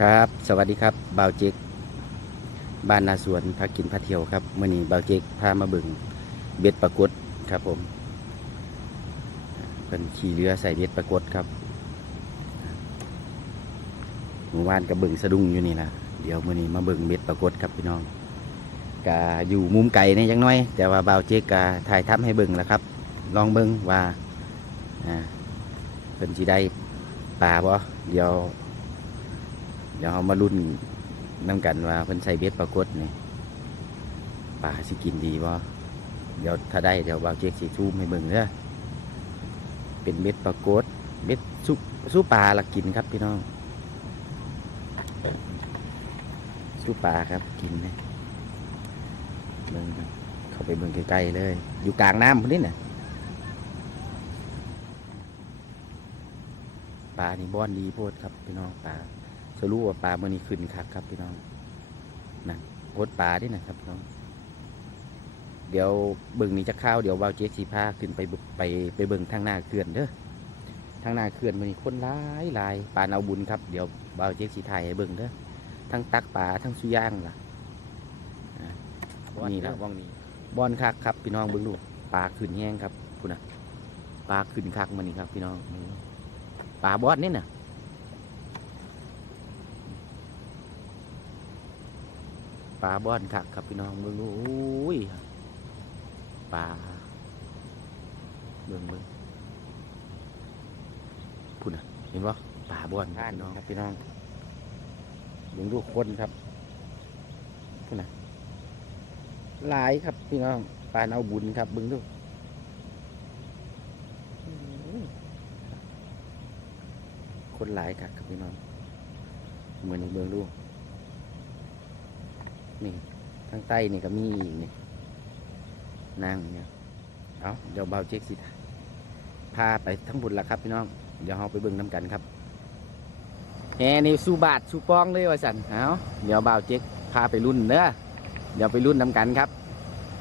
ครับ สวัสดีครับบ่าวเจกบ้านนาสวนพากินพาเที่ยวครับมื่อนี้บ่าวเจกพามาบึงเบ็ดปรากฏครับผมเป็นขี่เรือใส่เบ็ดปรากฏครับหมู่บ้านกับบึงสะดุ้งอยู่นี่ละเดี๋ยวมื่อนี้มาบึงเบ็ดปรากฏครับพี่น้องกาอยู่มุมไก่นี่ยังน้อย แต่ว่าบ่าวเจกกาถ่ายทำให้บึงแล้วครับ ลองบึงว่าอ่าเป็นจีได้ปลาบ่เดี๋ยว เดี๋ยวเรามาลุ้นน้ำกันว่าเพิ่นใส่เบ็ดปรากฏนี่ปลาสิกินดีบ่เดี๋ยวถ้าได้เดี๋ยวบ่าวเจ๊กสิซูมให้เบิ่งเด้อเป็นเบ็ดปรากฏเบ็ดสู้สู้ปลาหละกินครับพี่น้องสู้ปลาครับกินนะเบิ่งครับเข้าไปเบิ่งใกล้ๆเลย อยู่กลางน้ำพุ่นนี่น่ะปลานี่บ้อนดีโพดครับพี่น้องปลา สรู้ว่าปลาเมื่อนี้ขึ้นคักครับพี่น้องนั่นโคตรปลาดินะครับพี่น้องเดี๋ยวเบิ่งนี้จะเข้าวเดี๋ยววาวเจ๊สีผ้าขึ้นไปเบิ่งไปไปเบิ่งทางหน้าเขื่อนเด้อทางหน้าเขื่อนมื่อนี้คนหลายหลายปลาเอาบุญครับเดี๋ยววาวเจ๊สีถ่ายให้เบิ่งเด้อทั้งตักปลาทั้งสุย่างล่ะอ่านี่ละว่องนี้บอนคักครับพี่น้องเบิ่งดูปลาขึ้นแห้งครับคุณน่ะปลาขึ้นคักมื่อนี้ครับพี่น้องนี่ปลาบอดนี่น่ะ ปลาบ้อนคักครับพี่น้องเบิ่งดูโอ้ยปลาเบิ่งเบิ่งพูดนะเห็นปะปลาบ้อนครับพี่น้องครับพี่น้องเบิ่งดูคนครับพูดนะหลายครับพี่น้องปลาเอาบุญครับเบิ่งดูอื้อคนหลายครับครับพี่น้องเหมือนเบิ่งดู นี่ทางใต้นี่ก็มีอีกนี่นั่งเนี่ยเอาเดี๋ยวเบาเจ๊กสิพาไปทั้งบุญละครับพี่น้อง เดี๋ยวเราไปเบิ่งน้ำกันครับแหนี่สู้บาทสู้ปองเลยว่าสันเอาเดี๋ยวเบาเจ๊กพาไปรุ่นเด้อเดี๋ยวไปรุ่นน้ำกันครับ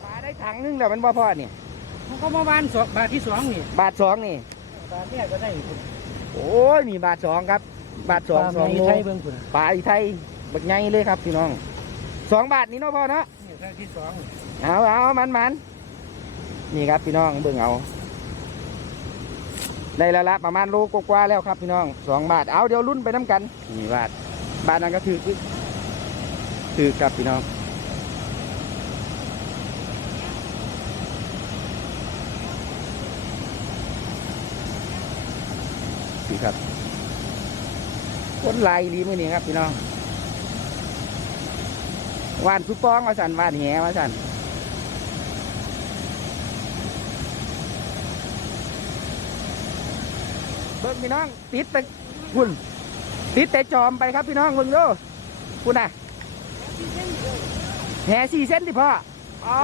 ปลาได้ถังนึงแล้วมันบ่พอเนี่ยเขาก็มาบานสองบาทที่สองนี่ บาทสองนี่ บาทแรกก็ได้คุณโอ้ยนี่บาทสองครับ บาทสองสองโลใช้เบิ่งคุณปลาอีไทยบักใหญ่เลยครับพี่น้อง สองบาทนี่เนาะพ่อเนาะนี่บาทที่สองเอาเอามันมันนี่ครับพี่น้องเบิ่งเอาได้แล้วละประมาณโลกว่าๆแล้วครับพี่น้องสองบาทเอาเดี๋ยวรุ่นไปน้ำกันนี่บาทบาทนั้นก็ถือคือถือครับพี่น้องถือครับคนลายรีมือนี้ครับพี่น้อง วานสุปองมาสั่นวานแหมาสั่นเบิ่งพี่น้อง ติดไปคุณติดแต่จอมไปครับพี่น้องเบิ่งดูคุณน่ะแห่สี่เส้นดิพ่ออ๋อ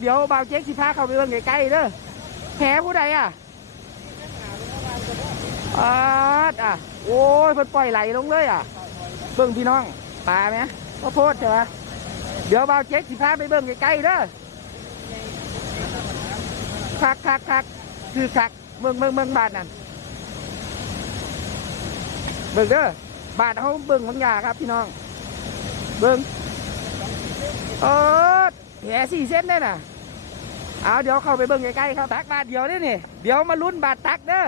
เดี๋ยวบ่าวเจ๊กสิพาเขาไปเบิ่งใกล้ๆเด้อแห่ผู้ใดอะอ๋ออะ โอ้ยเพิ่นปล่อยไหลลงเลยอะ เบิ่งพี่น้องปลาไหมข้าวโพดใช่ไหม เดี๋ยวบาวเจ๊กสิพาไปเบิ่งใกล้ๆเด้อคักคักคักคือคักเบิ่งเบิ่งเบิ่งบาทนั่นเบิ่งเด้อบาทเขาเบิ่งบางยาครับพี่น้อง เบิ่งเออแผลสี่เส้นได้น่ะเอาเดี๋ยวเข้าไปเบิ่งใกล้ๆครับตักบาทเดียวนี่นี่เดี๋ยวมาลุ้นบาทตักเด้อ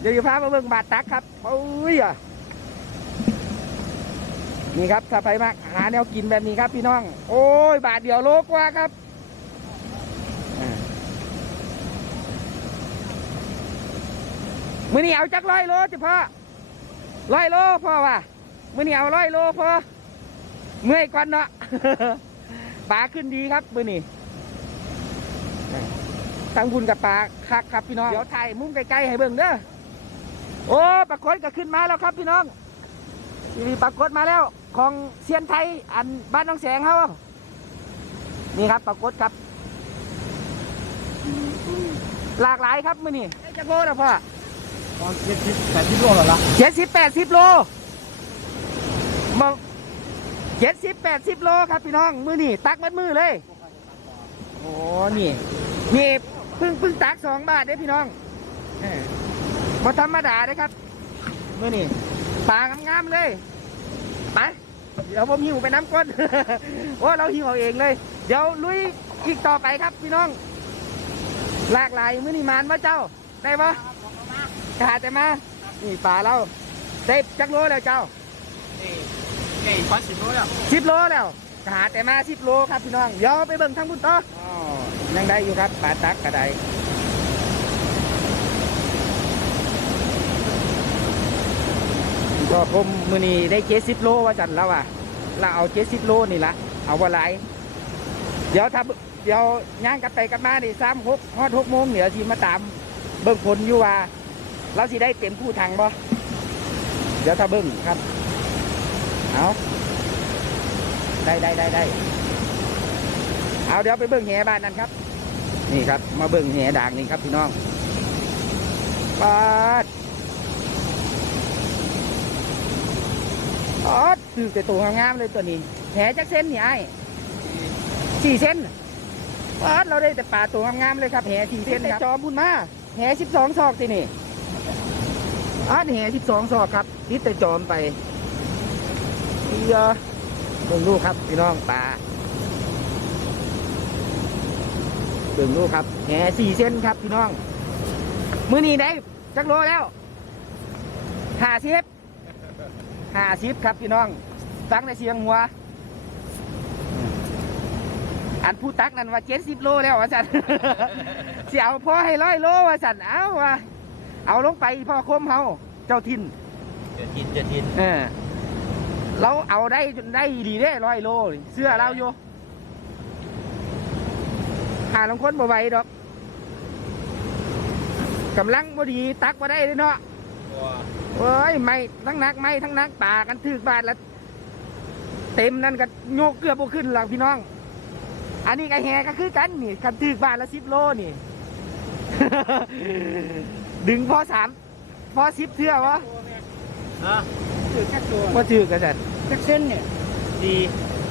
เดี๋ยวจะพามาเบิ่งบาทตักครับโอ้ยอะ นี่ครับถ้าไปมากหาแนวกินแบบนี้ครับพี่น้อง โอ้ย บาทเดียวโลกว่าครับมือนี้เอาจักร้อยโลจิพ่อร้อยโลพ่อว่ะมือนี้เอาร้อยโลพ่อเมื่อยก่อนเนาะปลาขึ้นดีครับมือนี้ทั้งบุญกับปลาคักครับพี่น้องเดี๋ยวถ่ายมุมใกล้ๆให้เบิ่งเด้อโอ้ปลากดก็ขึ้นมาแล้วครับพี่น้อง มีปลากดมาแล้วของเซียนไทยอันบ้านน้องแสงเขานี่ครับปลากดครับ หลากหลายครับมือนี้ได้จักโลนะพ่อตอนเจ็ดสิบแปดสิบโลแล้วล่ะเจ็ดสิบแปดสิบโลมาเจ็ดสิบแปดสิบโลครับพี่น้องมือนี่ตักมัดมือเลยโอ้นี่นี่เพิ่งเพิ่งตักสองบาทได้พี่น้องเออมาธรรมดาเลยครับมือนี่ ปลางามๆเลย ไป เดี๋ยวผมหิวไปน้ำก้นโอ้เราหิวเอาเองเลย เดี๋ยวลุยอีกต่อไปครับพี่น้อง หลากหลายมื้อนี้มานมาเจ้า ได้ปะขาดแต่มา นี่ป่าเราได้จักโลแล้วเจ้านี่ไก่ควันสิบโลแล้วสิบโลแล้วขาดแต่มาสิบโลครับพี่น้อง เดี๋ยวไปเบิ่งทั้งบุญต่ออ๋อยังได้อยู่ครับป่าตักกระได ก็ผมมือนี้ได้เจ็ดสิบโลว่าจันแล้วอะเราเอาเจ็ดสิบโลนี่ละเอาว่าไรเดี๋ยวถ้าเดี๋ยวย่างกลับไปกลับมาดิสามหกฮอดหกโมงเดี๋ยวทีมาตามเบิ่งผลอยู่ว่า เราสิได้เต็มผู้ทางบ่เดี๋ยวถ้าเบิ่งครับเอาได้ได้ได้ได้เอาเดี๋ยวไปเบิ่งแหบ้านนั้นครับ นี่ครับ มาเบิ่งแหด่างนี่ครับพี่น้องปาด ปาดคือแต่ตัวงามๆเลยตัวนี้แหจักเส้นนี่ไอ้สี่เส้นปาดเราได้แต่ปลาตัวงามๆเลยครับแหสี่เส้นครับจอมบุญมาแหสิบสองศอกสินี่อาแหสิบสองศอกครับนิดแต่จอมไปเอียเบิ่งลูกครับพี่น้องปลาเบิ่งลูกครับแหสี่เส้นครับพี่น้อง มือนี้ได้จักโลแล้วห้าสิบ ห้าสิบครับพี่น้องฟังในเสียงหัว อันผู้ตักนั่นว่าเจ็ดสิบโลแล้วว่าสันเสียเอาพ่อให้ร้อยโลว่าสันเอาว่าเอาลงไปพ่อคมเฮาเจ้าทินจะทินจะทินเออเราเอาได้จนได้ดีได้ร้อยโลนี่เสื้อเราอยู่หาลงคนบ่ไหวดอกกำลังบ่ดีตักบ่ได้เลยเนาะ เอ้ยไม่ทั้งนักไม่ทั้งนักป่ากันถึกบาทแล้วเต็มนั่นก็โยกเกือบบ่ขึ้นหรอกพี่น้อง อันนี้ก็แหก็คือกันนี่กันถึกบาทละสิบโลนี่ ดึงพอสามพอสิบเทื่อวะฮะถือแค่ตัวว่าถือกันจัดจักเส้นเนี่ยดี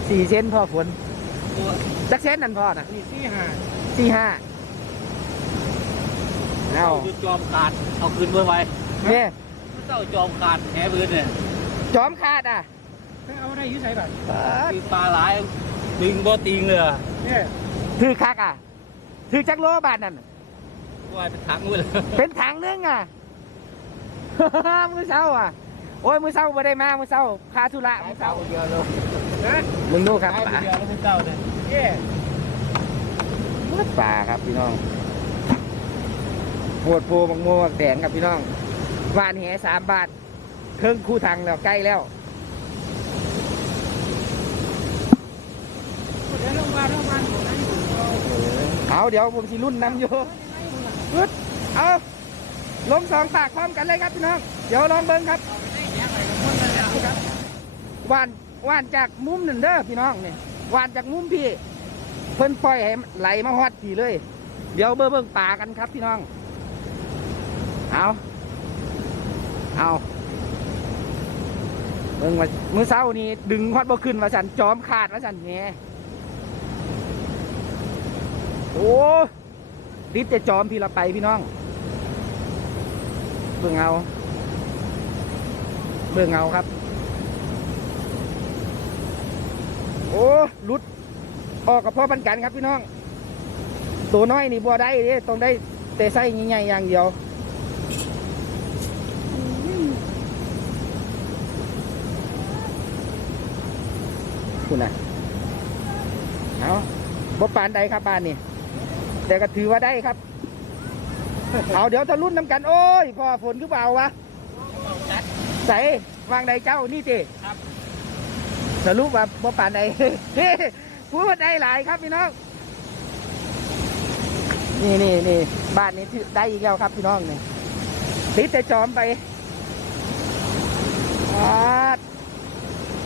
สี่เซนพอฝนตัวจักเซนนั่นพอนะนี่สี่ห้าสี่ห้าเอาจุดจอมขาดเอาคืนเมื่อไว้ เนี่ยเจ้าจอมขาดแหพื้นเนี่ยจอมขาดอะเอาได้ยุ่ใส่แบบเอิ้นคือปลาหลายดึงบ่ติงเลยเนี่ยถือคักอะถือจักโลบาทนั่นว่าเป็นถังเลยเป็นถังนึงอะมือเศร้าอะโอ้ยมือเศร้าไม่ได้มามือเศร้าพาธุระมือเศร้าเดียวเลยนะมึงดูครับตายป่าเดียวแล้วเป็นเจ้าเนี่ยเย่ป่าครับพี่น้องปวดโพบังโมบักแดงครับพี่น้อง วานแหสามบาท เครื่องคู่ทางแล้วใกล้แล้วเอาเดี๋ยวผมสิรุ่นนำอยู่ปึ๊ดเอาลงสองปากพร้อมกันเลยครับพี่น้อง เดี๋ยวลองเบิ้งครับหวานหวานจากมุมหนึ่งเด้อพี่น้องเนี่ยว่านจากมุมพี่ เพิ่นปล่อยให้ไหลมาฮอดพี่เลย เดี๋ยวเบิ้งเบิ้งปากันครับพี่น้อง เอาเบิ้งว่ามือเศร้านี่ดึงฮอดบ่ขึ้นว่าสันจอมขาดว่าสันแหงโอ้ติดแต่จอมพี่ละไปพี่น้อง เบิ่งเอา เบิ่งเอาครับ โอ้ลุด ออกกับพ่อปันกันครับพี่น้อง ตัวน้อยนี่บัวได้เด้ต้องได้แต่ไส้ใหญ่ๆอย่างเดียว คุณน่ะเอาบ่ปานใดครับบ้านนี่แต่ก็ถือว่าได้ครับ เอาเดี๋ยวทะลุนน้ำกัน โอ้ยพอฝนคือเปล่าวะใส่วางใดเจ้านี่ติสรุปว่าบ่ปานใดพูดได้หลายครับพี่น้อง นี่นี่นี่บ้านนี้ถือได้อีกแล้วครับพี่น้องนี่ติดแต่จอมไปอาด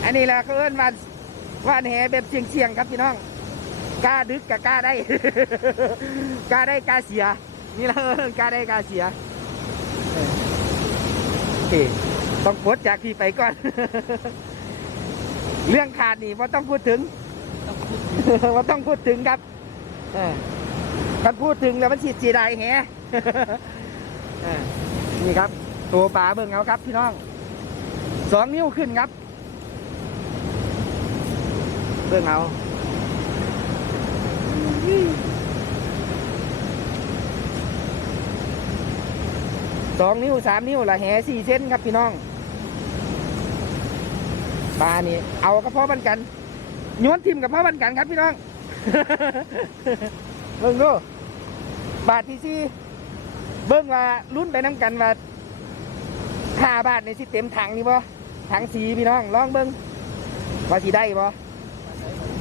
อันนี้แหละเขาเอิ้นว่าน ว่านแหแบบเชียงๆครับพี่น้องกล้าดึกกับกล้าได้กล้าได้กล้าเสีย นี่ละเออกล้าได้กล้าเสียโอเคต้องปลดจากที่ไปก่อน เรื่องขาดนี่ว่าต้องพูดถึงว่าต้องพูดถึงครับอกันพูดถึงแล้วมันฉีดสีได้แฮนี่ครับ ตัวปลาเบิ่งเอาครับพี่น้องสองนิ้วขึ้นครับ เรื่องเอาสองนิ้วสามนิ้วละแหสี่เส้นครับพี่น้องปลานี่เอากระเพาะบันกันโยนทิมกับเพาะบันกันครับพี่น้องเบิ่งดูบาทที่สี่เบิ่งว่ารุ่นไปน้ำกันว่าห้าบาทในสิเต็มถังนี่บ่ถังสีพี่น้องลองเบิ่งว่าสิได้บ่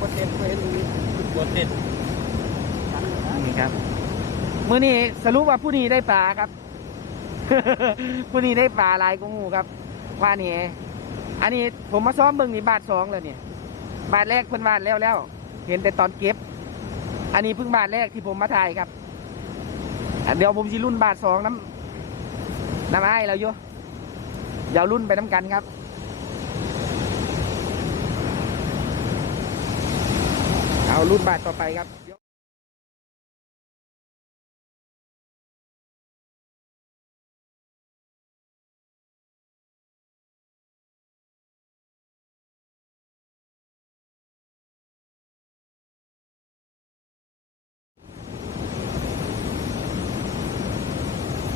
บนเด่นเห็นบนเด่นนี่ครับมื้อนี้สรุปว่าผู้นี้ได้ปลาครับ ผู้นี้ได้ปลาลายกวางงูครับ ว่านี่อันนี้ผมมาซ้อมเบิ่งนี่บาทสองแล้วเนี่ย บาทแรกเพิ่นวาดแล้วแล้ว เห็นแต่ตอนเก็บ อันนี้เพิ่งบาทแรกที่ผมมาถ่ายครับ เดี๋ยวผมสิรุ่นบาทสองน้ำน้ำไอ้เราอยู่เดี๋ยวรุ่นไปน้ำกันครับ เอารุ่นบาทต่อไปครับ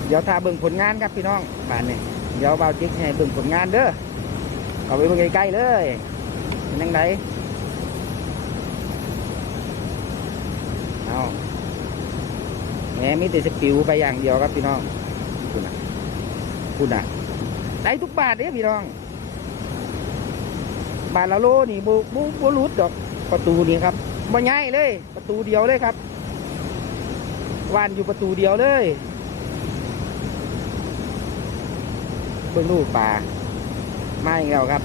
เดี๋ยวถ้าเบิ่งผลงานครับพี่น้องบ้านนี่เดี๋ยวเบาจิ๊กให้เบิ่งผลงานเด้อเอาไปเบิ่งใกล้ๆเลยเป็นยังไง เอาแหมมีแต่สปิวไปอย่างเดียวครับพี่น้องคุณน่ะคุณน่ะได้ทุกบาทเด้พี่น้อง บาทละโลนี่บูบูบูรุดดอกประตูนี่ครับบ่ง่ายเลย ประตูเดียวเลยครับวานอยู่ประตูเดียวเลยเบิ่งลูกปลามาอีกแล้วครับ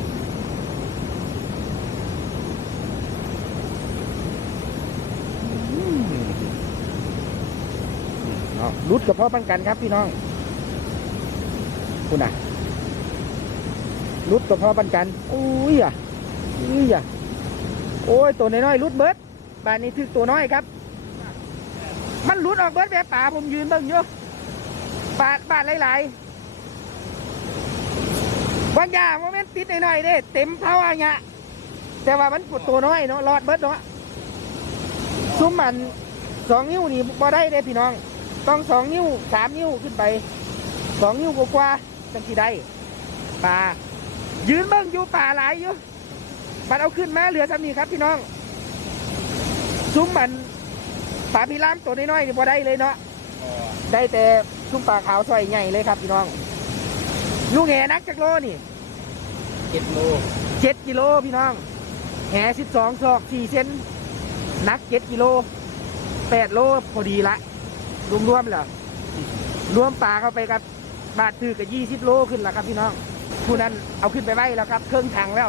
อืมเนาะ รุดกับพ่อปันกันครับพี่น้องคุณน่ะรุดกับพ่อปันกันอุ้ยอะอุ้ยอะโอ้ยตัวน้อยๆรุดเบิดบ้านนี้ถือตัวน้อยครับ มันรุดออกเบิดแบบป่าผมยืนเบิ่งอยู่ปาดปาดหลายๆบางอย่างโมเมนติดหน่อยๆเด้เต็มเท่าอะไรเงี้ยแต่ว่ามันปวดตัวน้อยเนาะรอดเบิดเนาะซุ้มมันสองนิ้วนี่บ่ได้เด้พี่น้อง ต้องสองนิ้วสามนิ้วขึ้นไปสองนิ้วกว่าๆจังที่ได้ปลายืนเบิ่งอยู่ป่าหลายอยู่บัดเอาขึ้นมาเหลือสำนีครับพี่น้องซุ้มมันปลาพี่ล้ามตัวน้อยๆนี่บ่ได้เลยเนาะได้แต่ซุ้มปลาขาวซอยใหญ่เลยครับพี่น้องลูกแหนักจักโลนี่เจ็ดโลเจ็ดกิโลพี่น้องแหสิบสองศอกสี่เซนหนักเจ็ดกิโลแปดโลพอดีละ รวมรวมๆแล้วรวมปลาเข้าไปกับบาทถือกับยี่สิบโลขึ้นแล้วครับพี่น้องผู้นั้นเอาขึ้นไปไว้แล้วครับ เครื่องถังแล้ว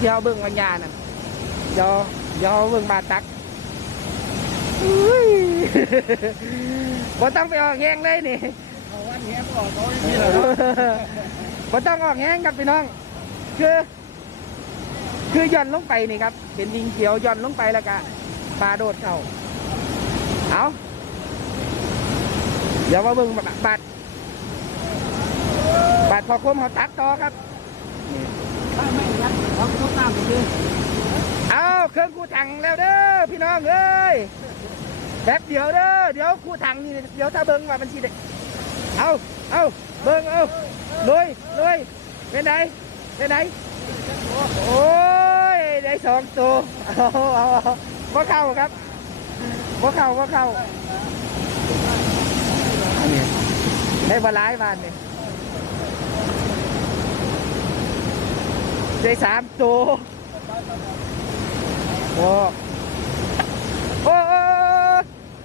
เดี๋ยวเบิ่งวัญญานั่นเดี๋ยวเดี๋ยวเบิ่งบาทตักอุ้ยบ่ต้องไปออกแยงเลยนี่วันแหมออกเขาไม่มีหรอกบ่ต้องออกแห้งครับพี่น้อง คือ คือย่อนลงไปนี่ครับเป็นดิงเขียวย่อนลงไปแล้วก็ปลาโดดเข้าเอา เดี๋ยวมาเบิ่งบาดบาดบพอคมเขาตัดต่อครับเอาเครื่องคู่ถังแล้วเด้อพี่น้องเอ้ยแป๊บเดียวเด้อเดี๋ยวคู่ถังนี่เดี๋ยวถ้าเบิ่งว่ามันสิได้เอาเอาเบิ่งเอาลุยลุยเป็นไงเป็นไงโอ้ยได้สองตัวเอาเอาเอาบ่เข้าครับบ่เข้าบ่เข้าอันนี้ ได้บาหลายบานนี่ได้สามตัวโอ้โอ้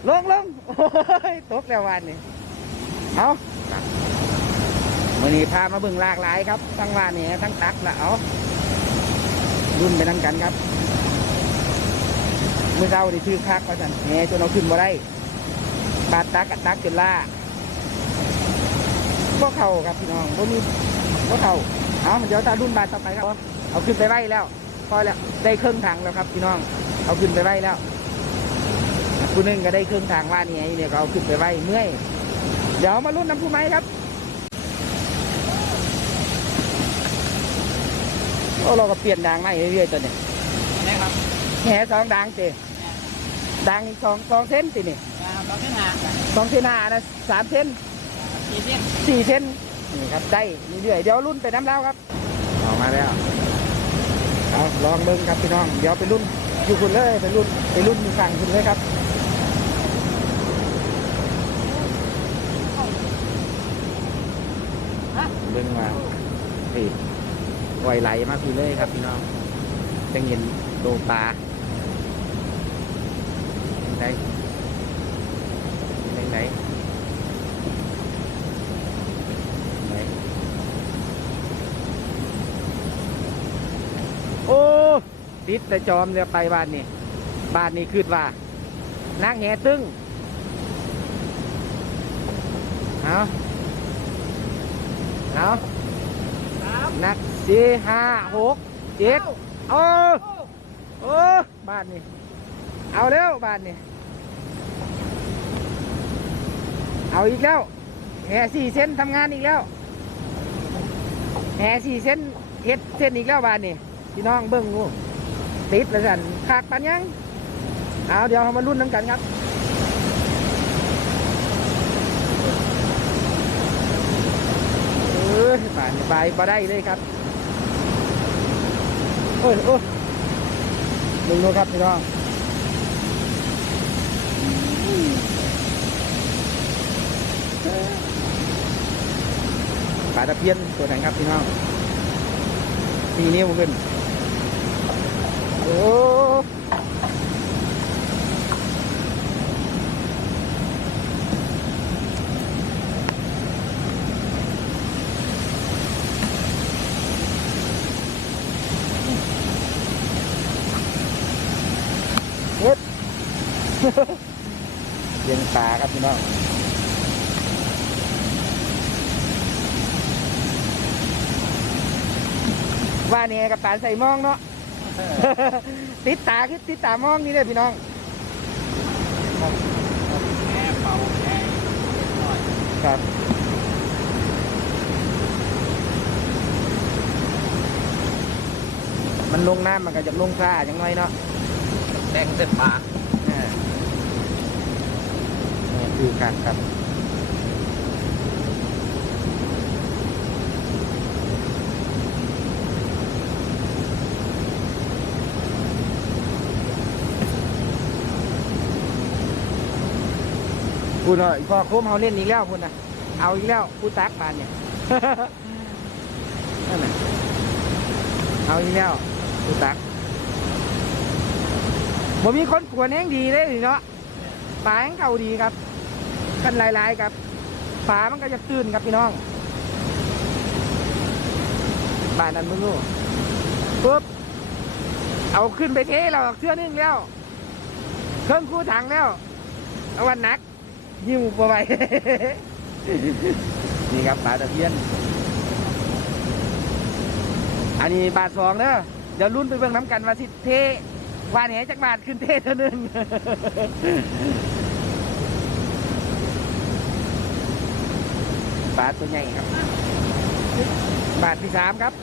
ลงลงโอ้ยตกแล้ววันนี้เอาวันนี้พามาเบิ่งหลากหลายครับ ทั้งวานนี่ทั้งตักละเอารุ่นไปนั่งกันครับเมื่อเช้าด้ชื่อคักว่าสันแหจนเอาขึ้นมาได้บาดตักกับตักจนล่า ก็เข่าครับพี่น้องก็มีก็เข่าเอาเดี๋ยวตารุ่นบาดต่อไปครับ เอาขึ้นไปไว้แล้วพอแล้วได้เครื่องถังแล้วครับพี่น้อง เอาขึ้นไปไว้แล้วผู้หนึงก็ได้เครื่องถังว่านี่ไงเนี่ยก็เอาขึ้นไปไว้เมื่อย เดี๋ยวมารุ่นน้ำผู้ไม้ครับโอ้เราก็เปลี่ยนด่างใหม่เรื่อยๆตอนเนี้ยไหนครับแหสองดังติดังอีกสองสองเส้นตินี่ตอนที่หาสองเส้นหานะสามเส้น สี่เส้นสี่เส้นนี่ครับได้เรื่อยเดี๋ยวรุ่นไปน้ำแล้วครับออกมาแล้วเอาลองเบิ้งครับพี่น้อง เดี๋ยวไปรุ่นอยู่คุณเลยไปรุ่นไปรุ่นอยู่ฝั่งคุณเลยครับเบิ้งมาพี่ไหวไหลมาพี่เลยครับพี่น้องจะเห็นโดปลาไหนไหนไหนไหนโอ้ ติดแต่จอมเรือไปบ้านนี่บ้านนี่คืดว่านักแห่ตึงเอาเอานักสี่ห้าหกเจ็ดโอ้โอ้โอ้บ้านนี่เอาเร็วบ้านนี่เอาอีกแล้วแห่สี่เส้นทำงานอีกแล้วแห่สี่เส้นเฮ็ดเส้นอีกแล้วบ้านนี่พี่น้องเบิ้งงู ติดแล้วสันขาดปันยังเอาเดี๋ยวเรามารุ่นน้ำกันครับเออบ้านไปบ่ได้เลยครับโอ้ยโอ้ยดูดูครับพี่น้องปลาตะเพียนตัวไหนครับพี่น้องสี่นิ้วขึ้น เฮ็ดเห้ยงปลาครับพี่น้องว่าเนี่ยกับปลาใส่มองเนาะ ติดตาคือติดตามองนี่เลยพี่น้องแค่เป่าแค่หน่อยครับมันลงน้ำมันก็จะลงซ่าอย่างน้อยเนาะแดงเส้นปากอ่านี่คือการครับ คุณเอ้ยพอโค้มเขาเล่นอีกแล้วคุณนะเอาอีกแล้วผู้ตักบานเนี่ยนั่นน่ะเอาอีกแล้วผู้ตักบ่มีคนกวนแห้งดีเลยนี่เนาะปลาแห้งเก่าดีครับ กันหลายๆครับปลามันก็จะตื่นครับพี่น้องบานนั้นมึงรู้ปุ๊บเอาขึ้นไปเทเราเชื่อนึงแล้ว เครื่องคู่ถังแล้ว เอาวันนัก ยิ้วปไป นี่ครับปลาตะเพียน อันนี้บาทสองเด้อเดี๋ยวรุ่นไปเบิ่งน้ำกันว่าสิเทวานแหจากบาทขึ้นเทเท่านึงบาทตัวใหญ่ครับ บาทที่สามครับ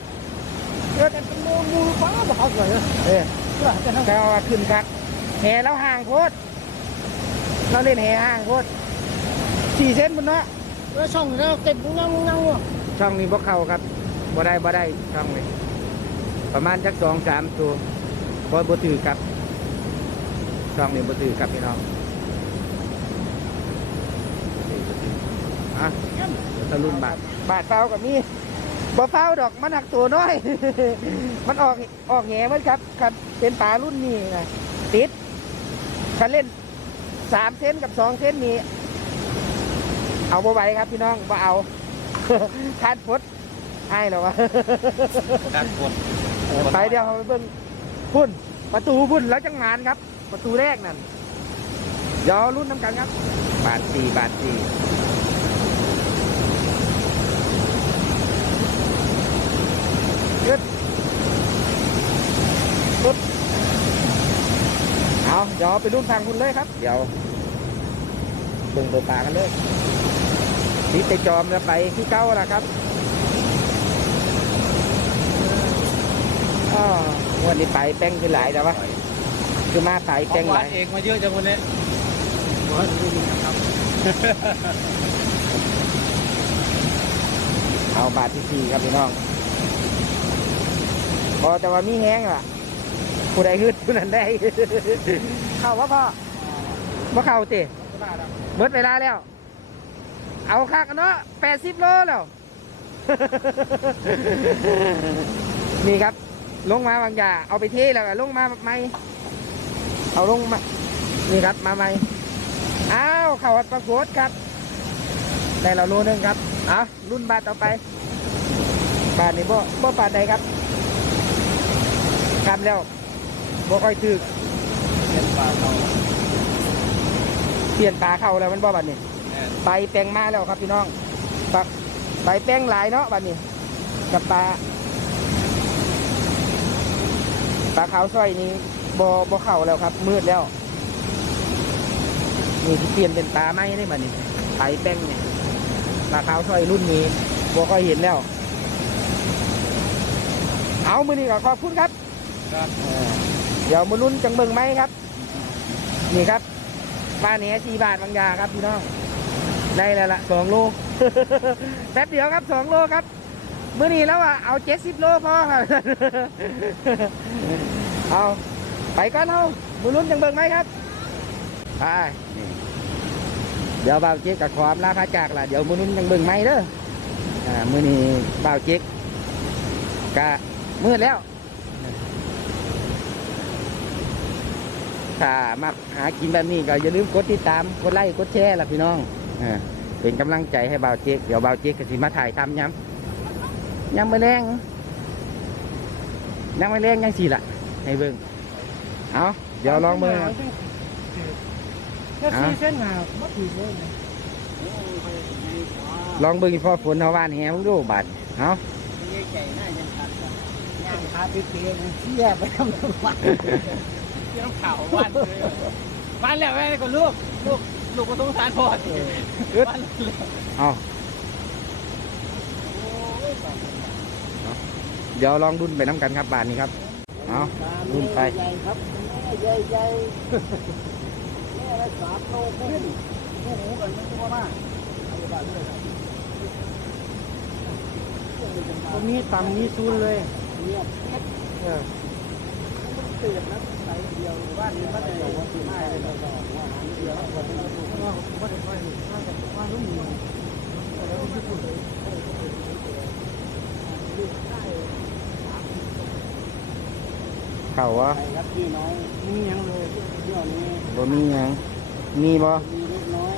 เกิดเป็นมูลมูลฟ้าบอกเขาเลยเออเพื่อจะทำแต่ว่าขึ้นครับแห่แล้วห่างโคตรเราเล่นแห่ห่างโคตร สี่เซนบนเนาะเออช่องเราเต็มงังงังว่ะช่องนี้บ่เข้าครับบ่ได้บ่ได้ช่องนี้ประมาณจักสองสามตัวบ่บ่ถือครับช่องนี้บ่ถือครับพี่น้องอะตะลุนบาทบาทเฝ้ากับมีบ่เฝ้าดอกมันหักตัวน้อย มันออกออกแหงมันครับครับเป็นปลารุ่นนี้นะติดคันเล่นสามเซนกับสองเซนนี้ เอาบ่ไหวครับพี่น้องบ่เอาทานพดให้หรอวะการกดไปเดี๋ยวเราไปเบิ่งพุ่น ประตูพุ่นแล้วจังงานครับ ประตูแรกนั่นเดี๋ยวรุ่นน้ำกันครับ บาทสี่บาทสี่ยึดปุ๊บเอาเดี๋ยวไปรุ่นทางคุณเลยครับ เดี๋ยวเบิ่งตัวปลากันเลย ติดไปจอมแล้วไปที่เก้าละครับอ๋อวันนี้ไปแป้งคือหลายแต่ว่าคือมาไปแป้งหลายเอกมาเยอะจังวันนี้ขอให้ดูดีนะครับเอาบาทที่สี่ครับพี่น้องพอแต่ว่ามีแห้งล่ะผู้ใดฮึดผู้นั้นได้ เข้าว่าพ่อว่าเข้าติเบิดเวลาแล้ว เอาคักเนาะแปดสิบโลแล้ว นี่ครับ ลงมาบางอย่าเอาไปเทแล้วก็ลงมาใหม่เอาลงมา นี่ครับมาใหม่อ้าวเข่าวัดประกวดครับได้เราโลนึงครับเอารุ่นบาทต่อไป บาทนี่บ่บ่บาทใดครับกำแล้วบ่ค่อยถึกเป็นปลาเขาเปลี่ยนปลาเข้าแล้วมันบ่บาทนี่ ใบแปลงมาแล้วครับพี่น้องปลาใบแป้งหลายเนาะบาทนี้กับปลาปลาขาวสร้อยนี่บ่บ่เข้าแล้วครับ มืดแล้วนี่ที่เปลี่ยนเป็นปลาไม้ได้บาทนี่ใบแป้งเนี่ยปลาขาวสร้อยรุ่นนี้บ่ค่อยเห็นแล้ว เอามือนี้ก็ขอบคุณครับครับเออเดี๋ยวมาลุ้นจังเบิงไหมครับ นี่ครับบ้านนี้สี่บาทบางอยางครับพี่น้อง ได้แล้วละสองโล แป๊บเดียวครับสองโลครับมื่อนี้แล้วอะเอาเจ็ดสิบโลพอครับเอาไปก่อนเอามือลุ้นจังเบิงไหมครับไปนี่เดี๋ยวบ่าวเจ๊กกับความลาพาจากล่ะเดี๋ยวมือลุ้นจังเบิงไหมเด้ออ่ามือนี้บ่าวเจ๊กกะมืดแล้วถ้ามักหากินแบบนี้ก็อย่าลืมกดติดตามกดไลค์กดแชร์ล่ะพี่น้อง เป็นกำลังใจให้บ่าวเจ๊กเดี๋ยวบ่าวเจ๊กก็สิมาถ่ายทำย้ำย้ำมาแรงย้ำมาแรงยังสี่ล่ะให้เบิ่งเอาเดี๋ยวลองมือแค่สี่เส้นหาบ่ถือเลยลองเบิ่งพอฝนเทาว่านแหงดูบาดเอาใจน่าจะขาดย่างขาเปียกๆเสียไปทำวันเสียข่าววันเลยวันแล้วแม่ก็ลูกลูก ลูกก็ต้องสารพอดอึดวันแล้วเอาเดี๋ยวลองดุนไปน้ำกันครับบาทนี้ครับ เอาดุนไปใหญ่ครับใหญ่ใหญ่แม่ละสามโลขึ้นผู้หูกันมันตัวมากตรงนี้ต่ำนี้ซูนเลยเงียบเออมันเตือนนะใส่เดียวบ้านนี้มันจะอยู่ว่าสี่ห้าเลยเรา เขาวะใช่ครับพี่น้องมียังเลยเที่ยวนี้บ่มีหยังมีบ่มีเล็กน้อย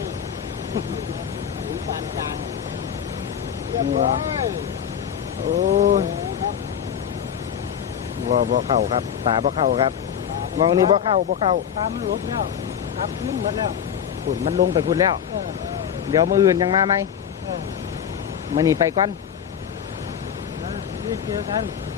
ถึงปานกลางเรียบร้อยโอ้ยครับบ่บ่เข้าครับป่าบ่เข้าครับมองนี่บ่เข้าบ่เข้าตามมันลบแล้วครับขึ้นหมดแล้ว ฝุ่นมันลงไปฝุ่นแล้ว เออเดี๋ยวมืออื่นยังมาไหมเออมื้อนี้ไปก่อน นะนี่เจอกันค